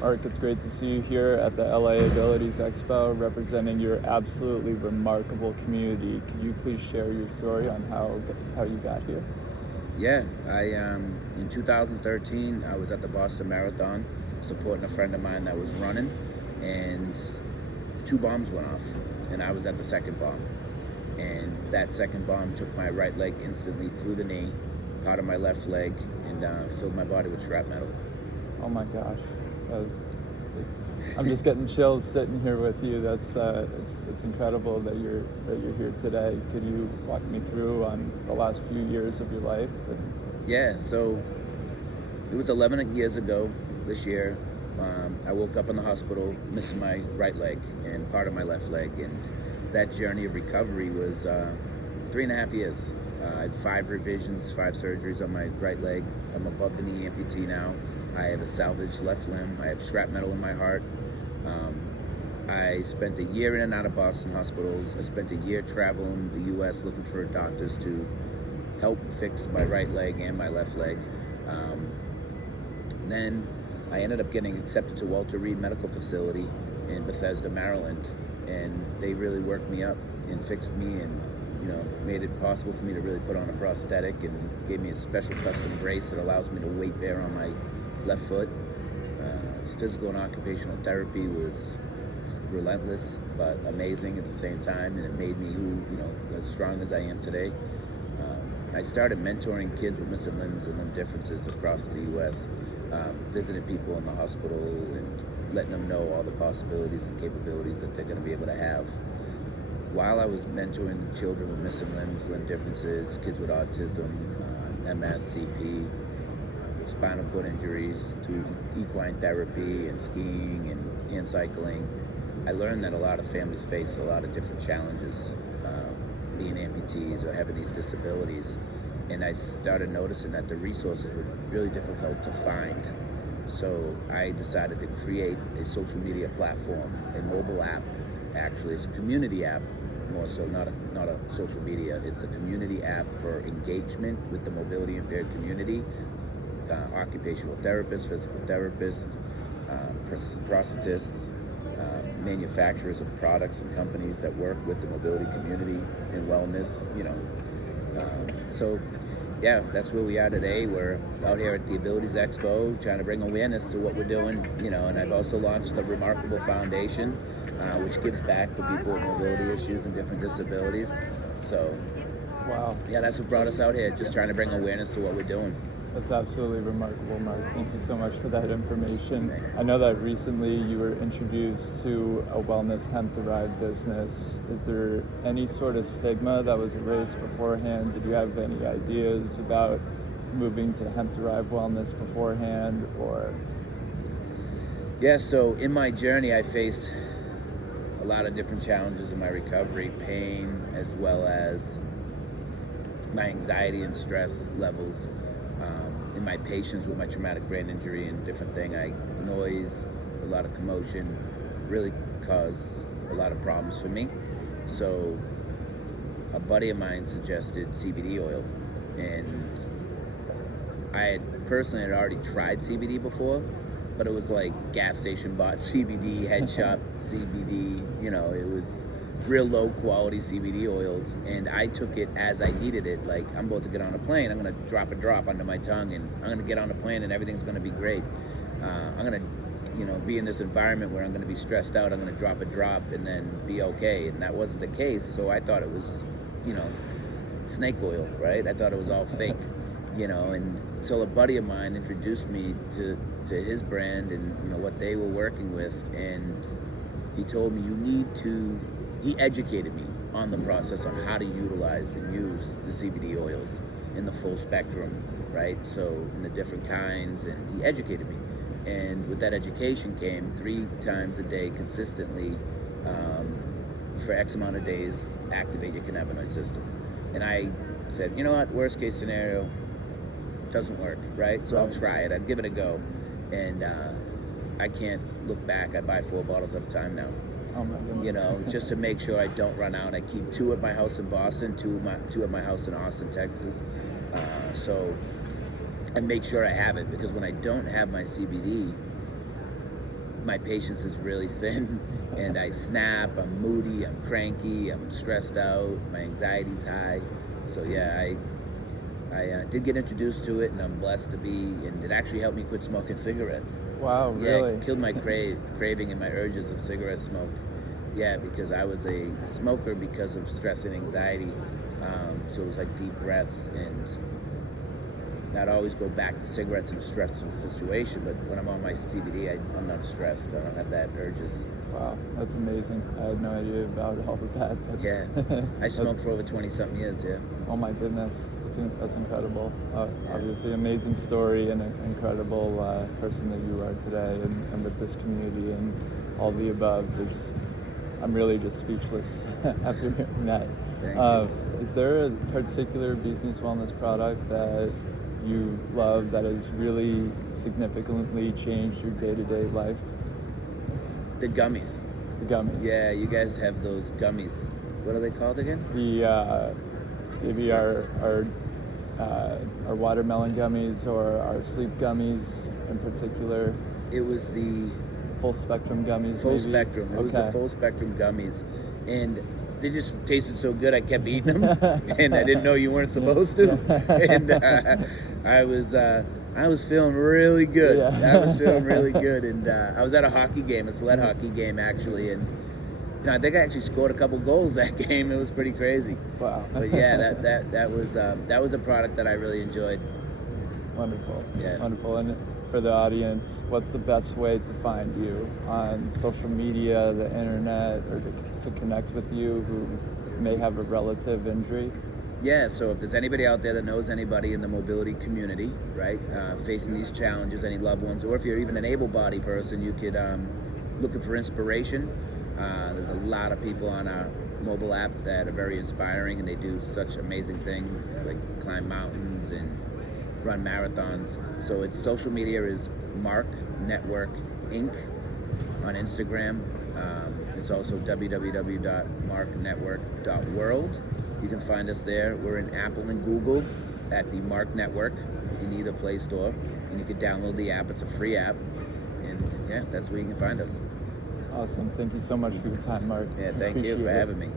Marc, it's great to see you here at the LA Abilities Expo representing your absolutely remarkable community. Could you please share your story on how you got here? Yeah, I in 2013 I was at the Boston Marathon supporting a friend of mine that was running, and two bombs went off, and I was at the second bomb, and that second bomb took my right leg instantly through the knee, part of my left leg, and filled my body with shrapnel. Oh my gosh. Uh, I'm just getting chills sitting here with you. That's it's incredible that you're here today. Could you walk me through on the last few years of your life? Yeah, so it was 11 years ago this year. I woke up in the hospital missing my right leg and part of my left leg, and that journey of recovery was 3.5 years. I had 5 revisions, 5 surgeries on my right leg. I'm above the knee amputee now. I have a salvaged left limb. I have shrapnel in my heart. I spent a year in and out of Boston hospitals. I spent a year traveling the U.S. looking for doctors to help fix my right leg and my left leg. Then I ended up getting accepted to Walter Reed Medical Facility in Bethesda, Maryland, and they really worked me up and fixed me, and made it possible for me to really put on a prosthetic, and gave me a special custom brace that allows me to weight bear on my left foot. Physical and occupational therapy was relentless but amazing at the same time, and it made me as strong as I am today. I started mentoring kids with missing limbs and limb differences across the U.S., visiting people in the hospital and letting them know all the possibilities and capabilities that they're going to be able to have. While I was mentoring children with missing limbs, limb differences, kids with autism, MS, CP, spinal cord injuries, through equine therapy and skiing and hand cycling, I learned that a lot of families face a lot of different challenges, being amputees or having these disabilities. And I started noticing that the resources were really difficult to find. So I decided to create a social media platform, a mobile app. Actually, it's a community app, more so, not a social media. It's a community app for engagement with the mobility impaired community, occupational therapists, physical therapists, prosthetists, manufacturers of products and companies that work with the mobility community and wellness. So yeah, that's where we are today. We're out here at the Abilities Expo trying to bring awareness to what we're doing, and I've also launched the Remarkable Foundation, which gives back to people with mobility issues and different disabilities. So Wow. yeah, that's what brought us out here, just trying to bring awareness to what we're doing. That's absolutely remarkable, Marc. Thank you so much for that information. I know that recently you were introduced to a wellness hemp-derived business. Is there any sort of stigma that was erased beforehand? Did you have any ideas about moving to hemp-derived wellness beforehand, or? Yeah, so in my journey, I faced a lot of different challenges in my recovery, pain, as well as my anxiety and stress levels. In my patients with my traumatic brain injury and different thing, noise, a lot of commotion really caused a lot of problems for me. So a buddy of mine suggested CBD oil, and I had already tried CBD before, but it was like gas station bought CBD, head shop CBD, it was real low quality CBD oils, and I took it as I needed it. Like, I'm about to get on a plane, I'm gonna drop a drop under my tongue, and I'm gonna get on a plane and everything's gonna be great. I'm gonna be in this environment where I'm gonna be stressed out, I'm gonna drop a drop and then be okay, and that wasn't the case. So I thought it was snake oil, right? I thought it was all fake, until a buddy of mine introduced me to his brand and what they were working with, and he told me he educated me on the process on how to utilize and use the CBD oils in the full spectrum, right? So in the different kinds, and he educated me. And with that education came 3 times a day consistently, for X amount of days, activate your cannabinoid system. And I said, you know what, worst case scenario, doesn't work, right? So I'll try it, I'd give it a go. And I can't look back. I buy 4 bottles at a time now. Oh my goodness. Just to make sure I don't run out. I keep 2 at my house in Boston, 2 at my house in Austin, Texas. So I make sure I have it, because when I don't have my CBD, my patience is really thin, and I snap, I'm moody, I'm cranky, I'm stressed out, my anxiety's high. So yeah, I did get introduced to it, and I'm blessed to be, and it actually helped me quit smoking cigarettes. Wow, Yeah, really? it killed my craving and my urges of cigarette smoke. Yeah, because I was a smoker because of stress and anxiety. So it was like deep breaths, and I'd always go back to cigarettes in a stressful situation, but when I'm on my CBD, I'm not stressed. I don't have that urges. Wow, that's amazing. I had no idea about all of that. Yeah, I smoked for over 20-something years, yeah. Oh my goodness, that's incredible. Obviously, amazing story and an incredible person that you are today, and with this community and all the above. I'm really just speechless after hearing that. Thank you. Is there a particular business wellness product that you love that has really significantly changed your day-to-day life? The gummies. The gummies. Yeah, you guys have those gummies. What are they called again? Maybe our watermelon gummies or our sleep gummies in particular. It was the Full spectrum gummies. full maybe? spectrum. It was the full spectrum gummies, and they just tasted so good. I kept eating them, and I didn't know you weren't supposed to. And I was feeling really good. Yeah. I was feeling really good, and I was at a hockey game, a sled hockey game actually, and I think I actually scored a couple goals that game. It was pretty crazy. Wow. But yeah, that was a product that I really enjoyed. Wonderful. Yeah. Wonderful. And for the audience, what's the best way to find you on social media, the internet, or to connect with you who may have a relative injury? Yeah, so if there's anybody out there that knows anybody in the mobility community, right, facing these challenges, any loved ones, or if you're even an able-bodied person, you could looking for inspiration. There's a lot of people on our mobile app that are very inspiring, and they do such amazing things like climb mountains and run marathons. So its social media is Marc Network Inc. on Instagram. It's also www.marcnetwork.world. You can find us there. We're in Apple and Google at the Marc Network in either Play Store, and you can download the app. It's a free app, and yeah, that's where you can find us. Awesome. Thank you so much for your time, Marc. Yeah, thank you for having me.